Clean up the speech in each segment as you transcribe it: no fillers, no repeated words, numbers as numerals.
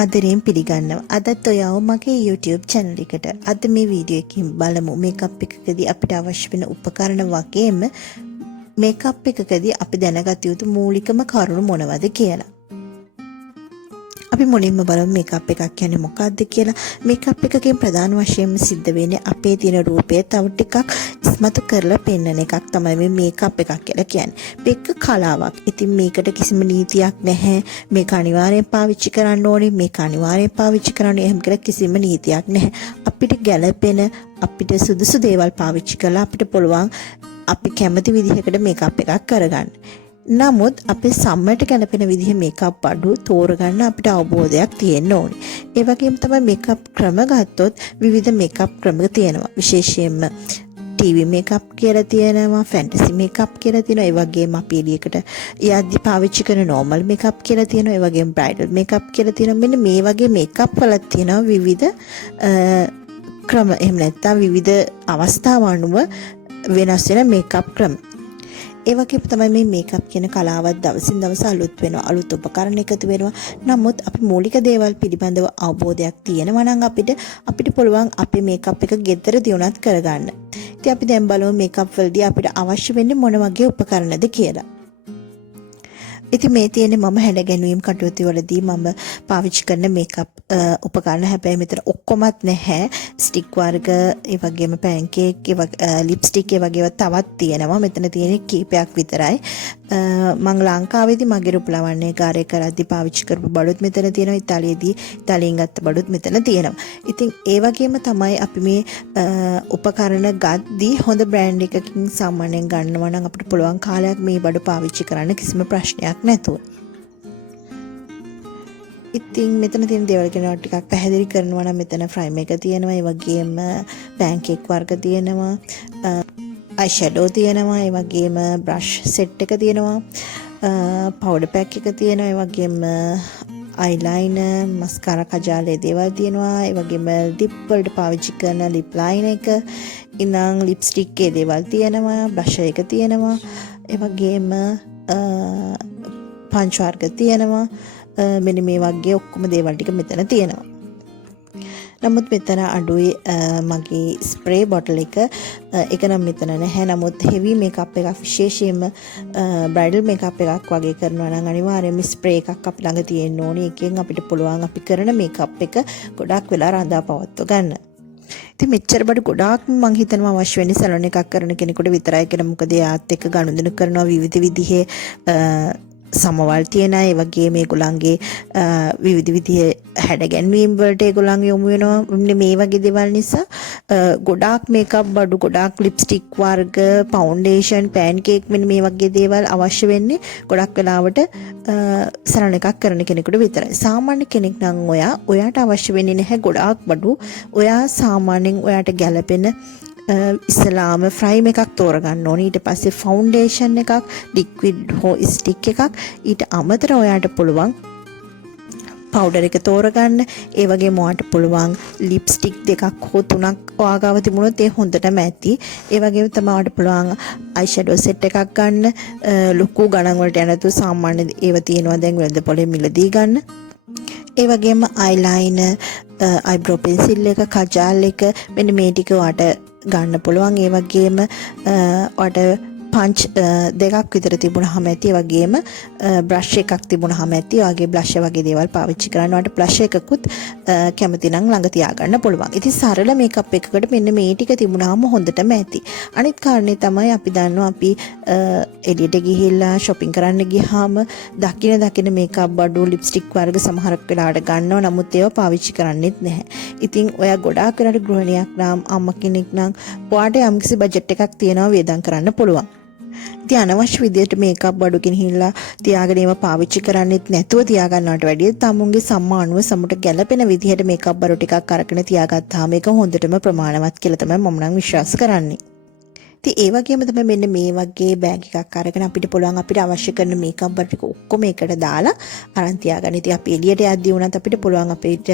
ආදරයෙන් පිළිගන්නවා. අදත් ඔයාව මගේ YouTube channel එකට. අද මේ වීඩියෝ එකකින් බලමු මේකප් එකකදී අපිට අවශ්‍ය වෙන උපකරණ වගේම මේකප් එකකදී අපි දැනගත යුතු මූලිකම කරුණු මොනවද කියලා. අපි මුලින්ම බලමු මේකප් එකක් කියන්නේ මොකක්ද කියලා. මේකප් එකකින් ප්‍රධාන වශයෙන්ම සිද්ධ වෙන්නේ අපේ තියෙන රූපය තව ටිකක් ඉස්මතු කරලා පෙන්වන එකක් තමයි මේ මේකප් එකක් කියලා කියන්නේ. මේක කලාවක්. ඉතින් මේකට කිසිම නීතියක් නැහැ. මේක අනිවාර්යෙන් පාවිච්චි කරන්න ඕනේ. මේක අනිවාර්යෙන් පාවිච්චි කරන්න ඕනේ. එහෙම කියලා කිසිම නීතියක් නැහැ. අපිට ගැළපෙන අපිට සුදුසු දේවල් පාවිච්චි කරලා අපිට පුළුවන් අපි කැමති විදිහකට මේකප් එකක් කරගන්න. නමුත් අපේ සම්මට ගැලපෙන විදිහ මේකප් අඩු තෝරගන්න අපිට අවබෝධයක් තියෙන්න ඕනේ. ඒ වගේම තමයි මේකප් ක්‍රම ගත්තොත් විවිධ මේකප් ක්‍රම තියෙනවා. විශේෂයෙන්ම TV මේකප් කියලා තියෙනවා, ෆැන්ටසි මේකප් කියලා තියෙනවා. ඒ වගේම අපි එළියකට යද්දි පාවිච්චි කරන normal මේකප් කියලා තියෙනවා. ඒ වගේම bridal මේකප් කියලා තියෙනවා. මෙන්න මේ වගේ මේකප් වල තියෙනවා විවිධ ක්‍රම. එහෙම නැත්නම් විවිධ අවස්ථාවන් අනුව වෙනස් වෙන මේකප් ක්‍රම. ඒ වගේම තමයි මේ මේකප් කියන කලාවත් දවසින් දවස අලුත් වෙනවා. අලුත් උපකරණ එකතු වෙනවා. නමුත් අපි මූලික දේවල් පිළිබඳව අවබෝධයක් තියෙනවා නම් අපිට පුළුවන් අපේ මේකප් එක ගෙදරදී උනත් කරගන්න. ඉතින් අපි දැන් බලමු මේකප් වලදී අපිට අවශ්‍ය වෙන්නේ මොන වගේ උපකරණද කියලා. ඉතින් මේ තියෙන්නේ මම හැඩ ගැන්වීම් කටයුතු වලදී මම පාවිච්චි කරන මේකප් උපකරණ. හැබැයි මෙතන ඔක්කොමත් නැහැ. ස්ටික් වර්ග, ඒ වගේම පැන්කේක්, ලිප්ස්ටික් ඒ වගේ තවත් තියෙනවා. මෙතන තියෙන්නේ කීපයක් විතරයි. මම ලංකාවේදී මගේ රූප ලවන්නේ කාර්ය කරද්දී පාවිච්චි කරපු බඩුත් මෙතන තියෙනවා. ඉතාලියෙන් ගත්ත බඩුත් මෙතන තියෙනවා. ඉතින් ඒ වගේම තමයි අපි මේ උපකරණ ගද්දී හොඳ බ්‍රෑන්ඩ් එකකින් සාමාන්‍යයෙන් ගන්නවා නම් අපිට පුළුවන් කාලයක් මේ බඩු පාවිච්චි කරන්න කිසිම ප්‍රශ්නයක් නැතුව. ඉතින් මෙතන තියෙන දේවල් ගැන ටිකක් පැහැදිලි කරනවා නම් මෙතන ෆ්‍රයිම් එක තියෙනවා. ඒ වගේම පැන්කේක් වර්ග තියෙනවා. අයි ෂැඩෝ තියෙනවා. ඒ වගේම බ්‍රෂ් සෙට් එක තියෙනවා. පවුඩර් පැක් එක තියෙනවා. ඒ වගේම අයිලයිනර්, මස්කාරා, කජාලේ දේවල් තියෙනවා. ඒ වගේම ලිප් වලට පාවිච්චි කරන ලිප් ලයින් එක, ඉඳන් ලිප්ස්ටික් ඒ දේවල් තියෙනවා. බ්‍රෂ් එක තියෙනවා. ඒ වගේම පංච් වර්ග තියෙනවා. මෙන්න මේ වගේ ඔක්කොම දේවල් ටික මෙතන තියෙනවා. නමුත් මෙතන අඩුයි මගේ ස්ප්‍රේ බොටල් එක. ඒක නම් මෙතන නැහැ. නමුත් හෙවි මේකප් එකක් විශේෂයෙන්ම බ්‍රයිඩල් මේකප් එකක් වගේ කරනවා නම් අනිවාර්යයෙන්ම ස්ප්‍රේ එකක් අපි ළඟ තියෙන්න ඕනේ. එකෙන් අපිට පුළුවන් අපි කරන මේකප් එක ගොඩක් වෙලා රඳා පවත්ව ගන්න. ඉතින් මෙච්චර බඩු ගොඩාක් මං හිතනවා අවශ්‍ය වෙන්නේ සැලොන් එකක් කරන කෙනෙකුට විතරයි කියලා. මොකද එයාත් එක්ක ගනුදෙනු කරනවා විවිධ විදිහේ සමවල් තියෙන. ඒ වගේ මේගොල්ලන්ගේ විවිධ විදිහේ හැඩ ගැන්වීම් වලට ඒගොල්ලන් යොමු වෙනවා. මේ වගේ දේවල් නිසා ගොඩාක් මේකප් බඩු, ගොඩාක් ලිප්ස්ටික් වර්ග, ෆවුන්ඩේෂන්, පැන්කේක් මෙන්න මේ වගේ දේවල් අවශ්‍ය වෙන්නේ ගොඩක් වෙලාවට සැලොන් එකක් කරන කෙනෙකුට විතරයි. සාමාන්‍ය කෙනෙක් නම් ඔයාට අවශ්‍ය වෙන්නේ නැහැ ගොඩාක් බඩු. ඔයා සාමාන්‍යයෙන් ඔයාට ගැළපෙන ඉස්ලාම ෆ්‍රයිම් එකක් තෝරගන්න ඕනේ. ඊට පස්සේ ෆවුන්ඩේෂන් එකක්, ලික්විඩ් හෝ ස්ටික් එකක්. ඊට අමතරව ඔයාට පුළුවන් පවුඩර් එක තෝරගන්න. ඒ වගේම ඔයාට පුළුවන් ලිප්ස්ටික් දෙකක් හෝ තුනක් ඔයාගාව තිබුණොත් ඒ හොඳටම ඇති. ඒ වගේම තමයි ඔයාට පුළුවන් අයි ෂැඩෝ සෙට් එකක් ගන්න. ලොකු ගණන් වලට යනතු සාමාන්‍ය ඒව තියෙනවා දැන් වෙළඳ පොලේ මිලදී ගන්න. ඒ වගේම අයිලයිනර්, අයිබ්‍රෝ පෙන්සිල් එක, කජාල් එක මෙන්න මේ ටික ඔයාට ගන්න පුළුවන්. ඒ වගේම ඔයාට පංච් දෙකක් විතර තිබුණාම ඇති. ඒ වගේම බ්‍රෂ් එකක් තිබුණාම ඇති. ඒ වගේ බ්ලෂ් වගේ දේවල් පාවිච්චි කරන්න ඔයාට බ්ලෂ් එකකුත් කැමති නම් ළඟ තියාගන්න පුළුවන්. ඉතින් සරල මේකප් එකකට මෙන්න මේ ටික තිබුණාම හොඳටම ඇති. අනිත් කාරණේ තමයි අපි දන්නවා අපි එළියට ගිහිල්ලා shopping කරන්න ගියාම දකින මේකප් බඩු, ලිප්ස්ටික් වර්ග සමහරක් වෙලාවට ගන්නවා. නමුත් ඒවා පාවිච්චි කරන්නේත් නැහැ. ඉතින් ඔයා ගොඩාක් වෙලාවට ගෘහිණියක් නම් අම්මා කෙනෙක් නම් ඔයාට යම්කිසි බජට් එකක් තියෙනවා වේදම් කරන්න පුළුවන්. ඉතින් අනවශ්‍ය විදිහට මේකප් බඩු ගෙනහිල්ලා තියාගෙන ඒවා පාවිච්චි කරන්නෙත් නැතුව තියාගන්නවට වැඩිය තමුන්ගේ සම්මානුව සමුට ගැළපෙන විදිහට මේකප් බඩු ටිකක් අරගෙන තියාගත්තාම ඒක හොඳටම ප්‍රමාණවත් කියලා තමයි මම නම් විශ්වාස කරන්නේ. ඉතින් ඒ වගේම තමයි මෙන්න මේ වගේ බෑග් එකක් අරගෙන අපිට පුළුවන් අපිට අවශ්‍ය කරන මේකප් බඩු ටික ඔක්කොම එකට දාලා අරන් තියාගන්න. ඉතින් අපි එළියට යද්දී වුණත් අපිට පුළුවන් අපිට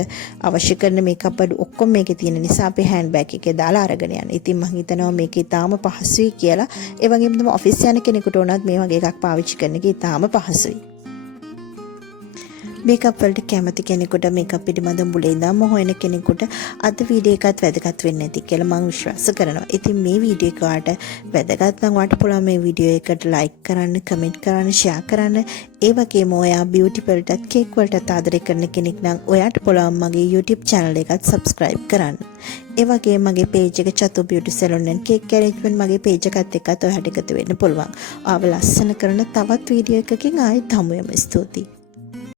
අවශ්‍ය කරන මේකප් බඩු ඔක්කොම මේකේ තියෙන නිසා අපේ හෑන්ඩ් බෑග් එකේ දාලා අරගෙන යන්න. ඉතින් මම හිතනවා මේක ඊටාම පහසුයි කියලා. ඒ වගේම තමයි ඔෆිස් යන කෙනෙකුට උනත් මේ වගේ එකක් පාවිච්චි කරන එක ඊටාම පහසුයි. මේකප් වලට කැමති කෙනෙකුට මේකප් පිළිබඳ මුලින් ඉඳන්ම හොයන කෙනෙකුට අද වීඩියෝ එකත් වැදගත් වෙන්නේ නැති කියලා මම විශ්වාස කරනවා. ඉතින් මේ වීඩියෝ එක ඔයාලට වැදගත් නම් ඔයාලට පුළුවන් මේ වීඩියෝ එකට ලයික් කරන්න, කමෙන්ට් කරන්න, ෂෙයා කරන්න. ඒ වගේම ඔයා බියුටි වලටත් කේක් වලටත් ආදරය කරන කෙනෙක් නම් ඔයාට පුළුවන් මගේ YouTube channel එකත් subscribe කරන්න. ඒ වගේම මගේ page එක චතු beauty salon and cake arrangement මගේ page එකත් එක්කත් ඔයාලට එකතු වෙන්න පුළුවන්. ආව ලස්සන කරන තවත් වීඩියෝ එකකින් ආයෙත් හමු වෙමු. ස්තුතියි.